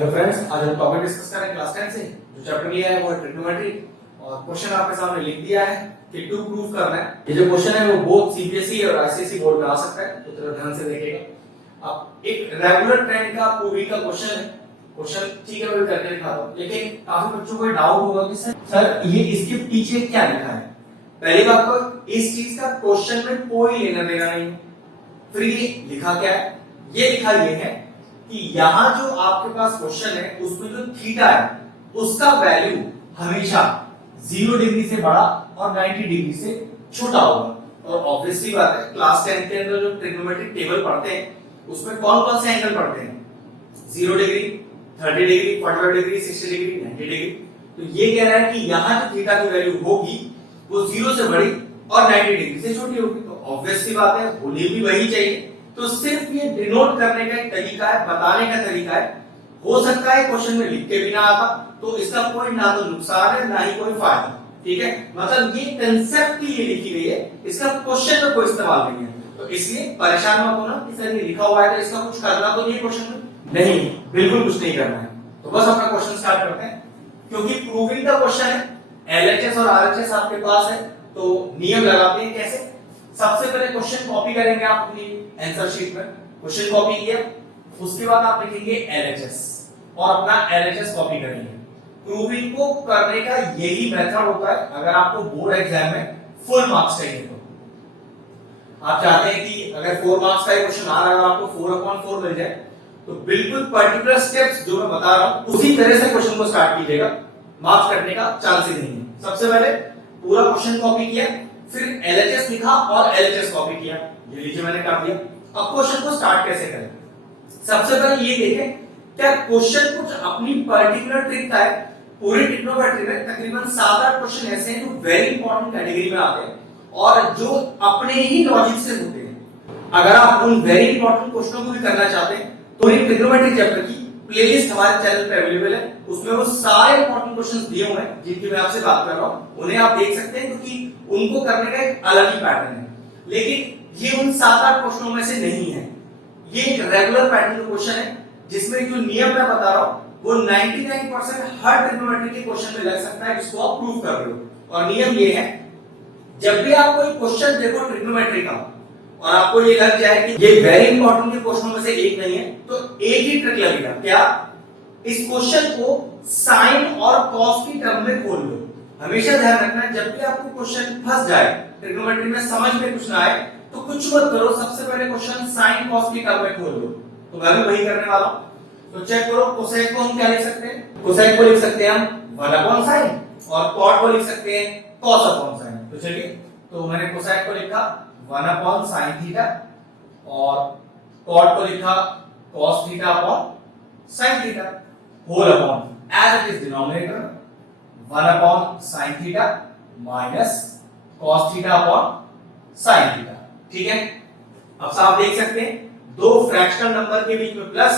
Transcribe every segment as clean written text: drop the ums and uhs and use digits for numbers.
Hello friends, आज हम topic discuss करेंगे क्लास 10 से। जो चैप्टर लिया है वो है ट्रिग्नोमेट्री और क्वेश्चन आपके सामने लिख दिया है कि टू प्रूव करना है। ये जो क्वेश्चन है वो बोथ सीबीएसई और आईसीएसई बोर्ड में आ सकता है, तो थोड़ा ध्यान से देखिएगा। अब एक रेगुलर ट्रेंड का प्रूविंग का क्वेश्चन है। क्वेश्चन ठीक है, मैं करके दिखाता हूं, लेकिन काफी बच्चों को डाउट होगा कि सर ये इसके पीछे क्या लिखा है। पहली बात तो इस चीज का क्वेश्चन में कोई लेना देना नहीं। फिर ये लिखा क्या है, ये लिखा ये है कि यहां जो आपके पास क्वेश्चन है उसमें जो थीटा है उसका वैल्यू हमेशा 0 डिग्री से बड़ा और 90 डिग्री से छोटा होगा। और ऑब्वियसली बात है, क्लास 10 के अंदर जो ट्रिग्नोमेट्रिक टेबल पढ़ते हैं उसमें कौन कौन से एंगल पढ़ते हैं, 0 degree, 30 degree, 45 degree, 60 degree, 90 degree. तो ये कह रहा है कि यहां जो थीटा की वैल्यू होगी वो 0 से बड़ी और 90 डिग्री से छोटी होगी। तो ऑब्वियसली बात है, होनी भी वही चाहिए। तो सिर्फ ये डिनोट करने का एक तरीका है, बताने का तरीका है। हो सकता है क्वेश्चन में लिख के भी ना आता, तो इसका कोई ना तो नुकसान है ना ही कोई फायदा। ठीक है, मतलब ये कंसेप्ट ही ये लिखी गई है, इसका क्वेश्चन में कोई इस्तेमाल नहीं है। तो इसलिए परेशान मत होना कि सर ये लिखा हुआ है तो इसका कुछ करना तो नहीं है क्वेश्चन में। नहीं, बिल्कुल कुछ नहीं करना है। तो बस अपना क्वेश्चन स्टार्ट करते हैं, क्योंकि प्रूविंग का क्वेश्चन है, एलएचएस और आरएचएस आपके पास है। तो नियम लगाते हैं कैसे। सबसे पहले क्वेश्चन कॉपी करेंगे आप अपनी आंसर शीट में। क्वेश्चन कॉपी किया, उसके बाद आप लिखेंगे एलएचएस और अपना एलएचएस कॉपी करेंगे। प्रूविंग को करने का यही मेथड होता है। अगर आपको बोर्ड एग्जाम में फुल मार्क्स चाहिए तो आप चाहते हैं कि अगर 4 मार्क्स का क्वेश्चन आ रहा है और आपको 4/4 मिल जाए, तो बिल्कुल पर्टिकुलर स्टेप्स जो मैं बता रहा हूं उसी तरह से क्वेश्चन को स्टार्ट कीजिएगा। मार्क्स कटने का चांस ही नहीं है। सबसे पहले पूरा क्वेश्चन कॉपी किया, फिर एलएचएस लिखा और एलएचएस कॉपी किया। ये लीजिए मैंने कर दिया। अब क्वेश्चन को स्टार्ट कैसे करें। सबसे पहले ये देखें क्या क्वेश्चन कुछ अपनी पर्टिकुलर ट्रिक का है। पूरी ट्रिग्नोमेट्री में तकरीबन 7-8 क्वेश्चन ऐसे हैं जो वेरी इंपॉर्टेंट कैटेगरी में आते हैं और जो अपने ही लॉजिक से होते हैं। अगर आप उन वेरी इंपॉर्टेंट क्वेश्चनों को भी करना चाहते हैं तो ये ट्रिग्नोमेट्री चैप्टर की प्लेलिस्ट हमारे चैनल पे अवेलेबल है। उसमें वो सारे इंपॉर्टेंट क्वेश्चंस दिए हुए हैं जिनकी मैं आपसे बात कर रहा हूं, उन्हें आप देख सकते हैं, क्योंकि उनको करने का एक अलग ही पैटर्न है। लेकिन ये उन 7-8 क्वेश्चनों में से नहीं है। ये एक रेगुलर पैटर्न का क्वेश्चन है जिसमें जो नियम मैं बता रहा हूं वो 99% हर ट्रिग्नोमेट्री के क्वेश्चन में लग सकता है जिसको आप प्रूव कर रहे हो। और नियम ये है, जब भी आप कोई क्वेश्चन देखो ट्रिग्नोमेट्री का और आपको ये लग जाए कि ये वेरी इंपॉर्टेंट के क्वेश्चनों में से एक नहीं है, तो एक ही ट्रिक लगेगा। क्या, इस क्वेश्चन को साइन और कॉस की टर्म में खोल लो। हमेशा ध्यान रखना है, जब भी आपको क्वेश्चन फंस जाए ट्रिग्नोमेट्री में, समझ में कुछ ना आए, तो कुछ मत करो, सबसे पहले क्वेश्चन साइन कॉस की टर्म में खोल लो। तो मैं भी वही करने वाला हूं। तो चेक करो, कोसेक को हम क्या लिख सकते हैं, कोसेक को लिख सकते हैं हम 1/sin और कॉट को लिख सकते हैं cos/sin। तो चलिए, तो मैंने कोसेक को लिखा 1/sin थीटा और कॉट को लिखा cos थीटा/sin theta whole upon, as it is denominator 1/sin theta minus cos थीटा/sin थीटा। ठीक है, अब साफ देख सकते हैं दो फ्रैक्शनल नंबर के बीच में प्लस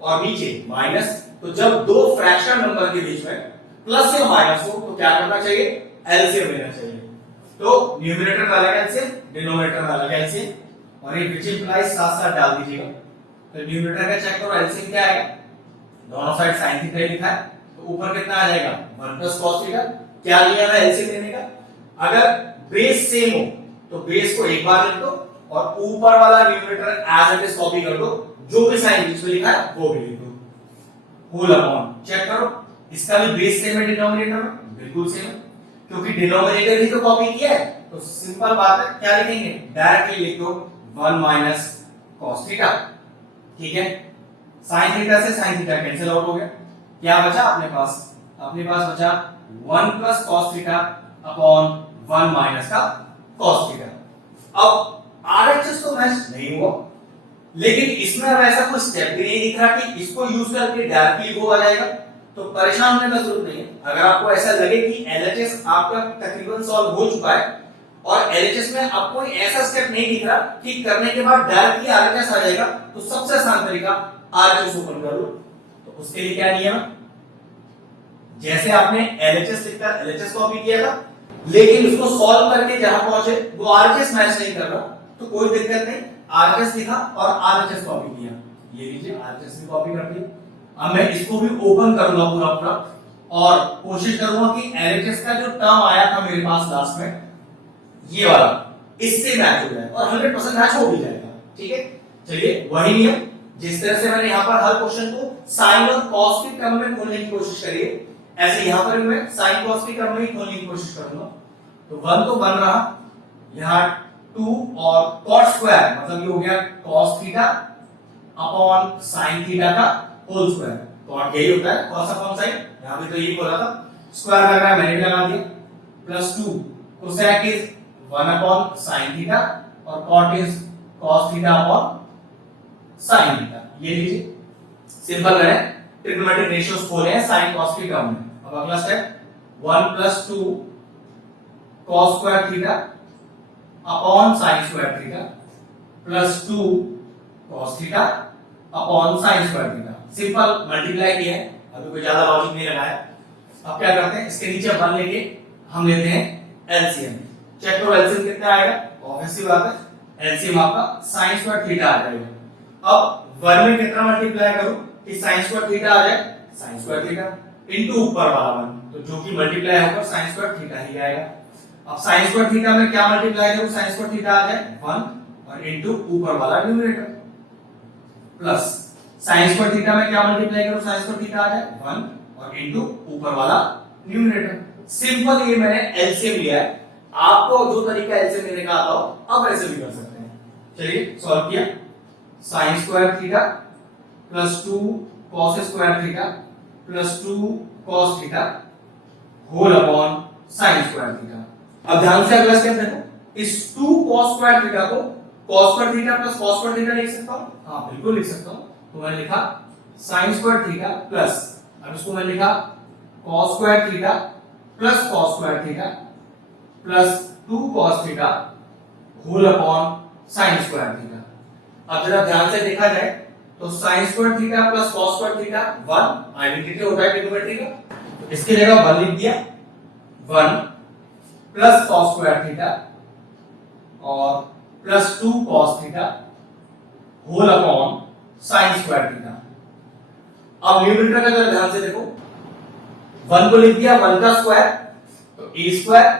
और नीचे माइनस। तो जब दो फ्रैक्शनल नंबर के बीच में प्लस या माइनस हो तो क्या करना चाहिए, एलसीएम लेना चाहिए। तो न्यूमरेटर का अलग एलसीएम, डिनोमिनेटर का अलग एलसीएम, और ये विच इंप्लाइज साथ साथ डाल दीजिएगा। तो न्यूमरेटर का चेक करो, एलसीएम क्या आएगा, दोनों साइड sin थीटा ही लिखा है, तो ऊपर कितना आ जाएगा 1 cos थीटा। क्या लिया है एलसीएम लेने का। अगर बेस सेम हो तो बेस को एक बार लिख दो और ऊपर वाला numerator as it is copy कर दो, जो भी साइन बीच में लिखा है वो भी लिख दो। होल अपॉन, चेक करो इसका भी बेस सेम है, डिनोमिनेटर में बिल्कुल सेम है, क्योंकि डिनोमिनेटर ही तो कॉपी किया है। तो सिंपल बात है, क्या लिखेंगे, डायरेक्टली लिख दो 1 cos थीटा। ठीक है, sin थीटा से sin थीटा कैंसिल आउट हो गया। क्या बचा अपने पास बचा 1 cos थीटा अपॉन 1 का cos थीटा। अब आरएचएस तो मैच नहीं हुआ, लेकिन इसमें अब ऐसा कोई स्टेप भी नहीं दिख रहा कि इसको यूज करके डायरेक्टली वो आ जाएगा। तो परेशान होने का जरूरत नहीं है। अगर आपको ऐसा लगे कि एलएचएस आपका तकरीबन सॉल्व हो चुका है और एलएचएस में अब कोई ऐसा स्टेप नहीं दिख रहा कि करने के बाद डायरेक्टली आरएचएस आ जाएगा, तो सबसे आसान तरीका आरएचएस ओपन कर लो। तो उसके लिए क्या नियम, जैसे आपने एलएचएस लिखकर एलएचएस कॉपी किया था, लेकिन उसको सॉल्व करके जहां पहुंचे वो आरएचएस मैच नहीं कर रहा, तो कोई दिक्कत नहीं, आरएचएस लिखा और आरएचएस कॉपी किया। ये लीजिए आरएचएस भी कॉपी कर दिया। अब मैं इसको भी ओपन करूंगा पूरा पूरा और कोशिश करूंगा कि एलएचएस का जो टर्म आया था मेरे पास लास्ट में, ये वाला, इससे मैच हो जाए और 100% मैच हो भी जाएगा। ठीक है, चलिए वही नियम जिस तरह से मैंने यहाँ पर हर क्वेश्चन को साइन और कॉस के टर्म में खोलने की कोशिश करी है, ऐसे यहाँ पर भी मैं साइन कॉस के टर्म में ही खोलने की कोशिश करूंगा। तो 1 तो बन रहा, यहाँ 2 और cot स्क्वायर मतलब ये हो गया cos theta upon sin theta का होल स्क्वायर। cot यही होता है cos अपॉन sin, यहाँ भी तो यही बोला था, स्क्वायर लग रहा है मैंने लगा दिया, plus 2 cosec is 1 upon sin theta और cot is cos theta upon sin theta. ये लीजिए सिंपल है, ट्रिग्नोमेट्रिक रेशियोज खोले हैं sin cos के टर्म में। अब अगला step 1 plus 2 cos square theta upon sin square theta plus 2 cos theta upon sin square theta. Simple multiply किया है, अभी कोई ज्यादा लॉजिक नहीं लगाया। अब क्या करते हैं, इसके नीचे 1 लेके हम लेते हैं एलसीएम। चेक करो एलसीएम कितना आएगा, ऑब्वियस सी बात है एलसीएम आपका sin स्क्वायर थीटा आ जाएगा। अब 1 में कितना मल्टीप्लाई करूं कि sin स्क्वायर थीटा आ जाए, sin स्क्वायर थीटा इनटू ऊपर वाला 1, तो जो कि मल्टीप्लाई होकर sin स्क्वायर थीटा ही आएगा। अब sin स्क्वायर थीटा में क्या मल्टीप्लाई करूं, sin स्क्वायर थीटा आ जाए 1 और इनटू ऊपर वाला numerator, plus sin square theta में क्या मल्टीप्लाई करूं, sin स्क्वायर थीटा आ जाए 1 और इनटू ऊपर वाला न्यूमरेटर। सिंपल ये मैंने एलसीएम लिया है, आपको जो तरीका एलसीएम लेने का आता हो आप ऐसे भी कर सकते हैं। चलिए सॉल्व किया, sin square theta plus 2 cos square theta plus 2 cos theta whole upon sin square theta. अब ध्यान से अगला स्टेप देखो, इस 2 cos स्क्वायर थीटा को cos square theta plus cos square theta लिख सकता हूं, हां बिल्कुल लिख सकता हूं। तो मैंने लिखा sin स्क्वायर थीटा प्लस, अब इसको मैंने लिखा cos square theta plus cos square theta plus 2 cos theta whole upon sin square theta. अब जरा ध्यान से देखा जाए तो sin square theta plus cos square theta 1 identity होता है ट्रिग्नोमेट्री का, तो इसके जगह 1 लिख दिया, 1 प्लस cos स्क्वायर थीटा और plus 2 cos theta whole upon sin square theta. अब न्यूमरेटर का जरा ध्यान से देखो, 1 को लिख दिया 1 का स्क्वायर तो a स्क्वायर,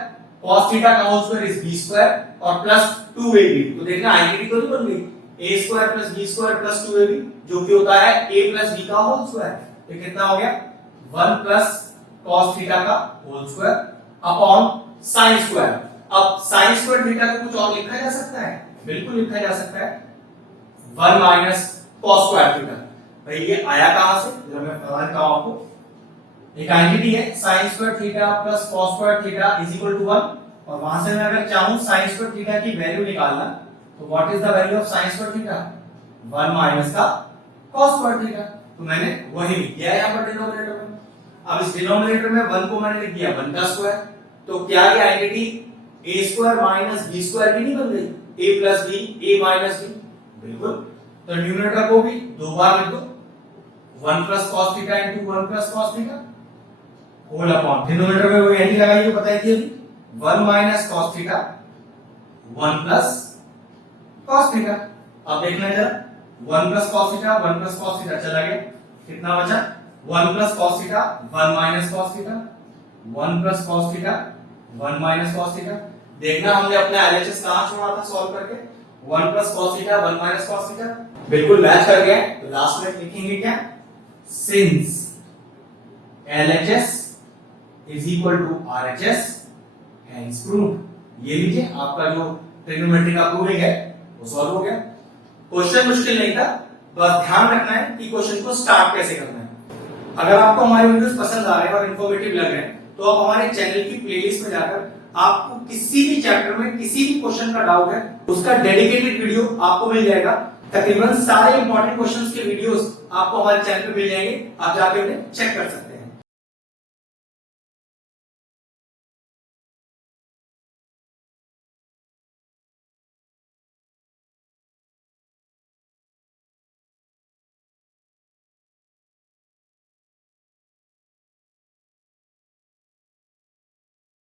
cos थीटा का whole square is b square और प्लस 2ab। तो देखना आइडेंटिटी तो नहीं बन गई, a square plus b square plus 2ab जो कि होता है a प्लस b का होल स्क्वायर। तो कितना हो गया 1 प्लस cos थीटा का whole square upon sin square. अब sin स्क्वायर थीटा को कुछ और लिखा जा सकता है, बिल्कुल लिखा जा सकता है 1 माइनस cos स्क्वायर थीटा। भाई ये आया कहां से, जब मैं बताता हूं आपको, एक आइडेंटिटी है sin square theta plus cos square theta is equal to 1 और वहां से मैं अगर चाहूं sin स्क्वायर थीटा की वैल्यू निकालना तो what is the value of sin square theta, 1 minus का cos स्क्वायर थीटा। तो मैंने वही लिख दिया यहां पर डिनोमिनेटर में। अब इस डिनोमिनेटर में 1 को मैंने लिख दिया 1 का स्क्वायर, तो क्या ये identity a square minus b square की नहीं बन गई, a plus b a minus b, बिल्कुल। तो न्यूमरेटर को भी दो बार लिख दो, 1 plus cos theta into 1 plus cos theta whole upon denominator में वो यही लगाई जो बताई थी अभी, 1 minus cos theta 1 plus cos theta. अब देखना जरा 1 plus cos theta 1 plus cos theta चला गया, कितना बचा 1 plus cos theta 1 minus cos theta 1 plus cos theta 1 minus cos theta. देखना हमने अपना एलएचएस कहां छोड़ा था सॉल्व करके, 1 plus cos theta 1 minus cos theta, बिल्कुल मैच कर गया। तो लास्ट में लिखेंगे क्या, since LHS is equal to RHS hence proved. ये लीजिए आपका जो ट्रिग्नोमेट्री का प्रूविंग है वो सॉल्व हो गया। क्वेश्चन मुश्किल नहीं था, बस ध्यान रखना है कि क्वेश्चन को स्टार्ट कैसे करना है। अगर आपको हमारे वीडियोस पसंद आ रहे हैं और इंफॉर्मेटिव लग रहे हैं तो आप हमारे चैनल की प्लेलिस्ट में जाकर आपको किसी भी चैप्टर में किसी भी क्वेश्चन का डाउट है उसका डेडिकेटेड वीडियो आपको मिल जाएगा। तकरीबन सारे इंपॉर्टेंट क्वेश्चंस के वीडियोस आपको हमारे चैनल पे मिल जाएंगे, आप जाके उन्हें चेक कर सकते हैं।